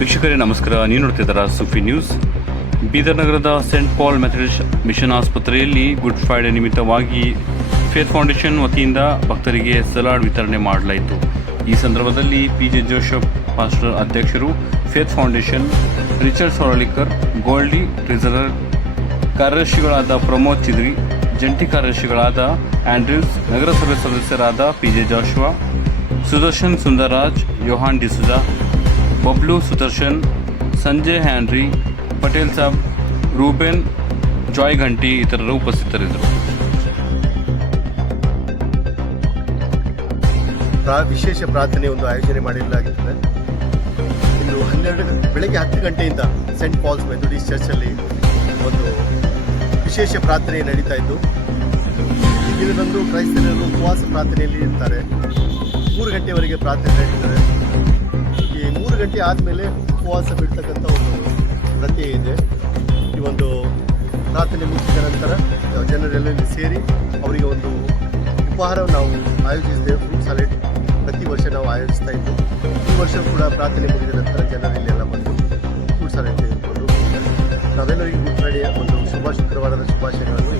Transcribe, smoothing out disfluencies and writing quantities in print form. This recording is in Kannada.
ವೀಕ್ಷಕರೇ ನಮಸ್ಕಾರ. ನೀವು ನೋಡ್ತಿದ್ದೀರಾ ಸುಫಿ ನ್ಯೂಸ್. ಬೀದರ್ ನಗರದ ಸೆಂಟ್ ಪಾಲ್ ಮೆಥಡಿಸ್ಟ್ ಮಿಷನ್ ಆಸ್ಪತ್ರೆಯಲ್ಲಿ ಗುಡ್ ಫ್ರೈಡೆ ನಿಮಿತ್ತವಾಗಿ ಫೇತ್ ಫೌಂಡೇಶನ್ ವತಿಯಿಂದ ಭಕ್ತರಿಗೆ ಸಲಾಡ್ ವಿತರಣೆ ಮಾಡಲಾಯಿತು. ಈ ಸಂದರ್ಭದಲ್ಲಿ PJ ಜೋಸೆಫ್ ಪಾಸ್ಟರ್ ಅಧ್ಯಕ್ಷರು, Faith Foundation Richard Soralikar, Goldie treasurer, ಕಾರ್ಯದರ್ಶಿಗಳಾದ ಪ್ರಮೋದ್ ಚಿದ್ರಿ, ಜಂಟಿ ಕಾರ್ಯದರ್ಶಿಗಳಾದ ಆಂಡ್ರ್ಯೂಸ್, ನಗರಸಭೆ ಸದಸ್ಯರಾದ PJ Joshua, Sudarshan Sundararaj, Yohan D'Souza, Bablu Sudarshan, Sanjay Henry, Patel Sab, Reuben, Joy Ghanti ಇತರರು ಉಪಸ್ಥಿತರಿದ್ದರು. ವಿಶೇಷ ಪ್ರಾರ್ಥನೆ ಒಂದು ಆಯೋಜನೆ ಮಾಡಿರಲಾಗುತ್ತದೆ. ಇಂದು ಬೆಳಗ್ಗೆ 10 ಗಂಟೆಯಿಂದ ಸೆಂಟ್ ಪಾಲ್ಸ್ ಮೆಥಡಿಸ್ಟ್ ಚರ್ಚಲ್ಲಿ ಒಂದು ವಿಶೇಷ ಪ್ರಾರ್ಥನೆ ನಡೀತಾ ಇದ್ದು, ಇದರಂದು ಕ್ರೈಸ್ತರು ಉಪವಾಸ ಪ್ರಾರ್ಥನೆಯಲ್ಲಿ ಇರ್ತಾರೆ. 3 ಗಂಟೆವರೆಗೆ ಪ್ರಾರ್ಥನೆ ನಡೀತದೆ. ಈ 3 ಗಂಟೆ ಆದಮೇಲೆ ಉಪವಾಸ ಬಿಡ್ತಕ್ಕಂಥ ಒಂದು ಪ್ರತ್ಯಯ ಇದೆ. ಈ ಒಂದು ಪ್ರಾರ್ಥನೆ ಮುಗಿಸಿದ ನಂತರ ಜನರೆಲ್ಲ ಸೇರಿ ಅವರಿಗೆ ಒಂದು ಉಪಹಾರವನ್ನು ನಾವು ಆಯೋಜಿಸಿದ್ದೇವೆ. ಫ್ರೂಟ್ ಸಾಲೆಡ್ ಪ್ರತಿ ವರ್ಷ ನಾವು ಆಯೋಜಿಸ್ತಾ ಇದ್ದು, ಈ ವರ್ಷ ಕೂಡ ಪ್ರಾರ್ಥನೆ ಮುಗಿದ ನಂತರ ಜನರಿಲ್ಲೆಲ್ಲ ಬಂದು ಫ್ರೂಟ್ ಸಾಲೆಡ್ ತೆಗೆದುಕೊಂಡು ನಾವೆಲ್ಲರಿಗೂ ಗುಡ್ ಫ್ರೈಡೆಯ ಒಂದು ಶುಭ ಶುಕ್ರವಾರದ ಶುಭಾಶಯಗಳನ್ನು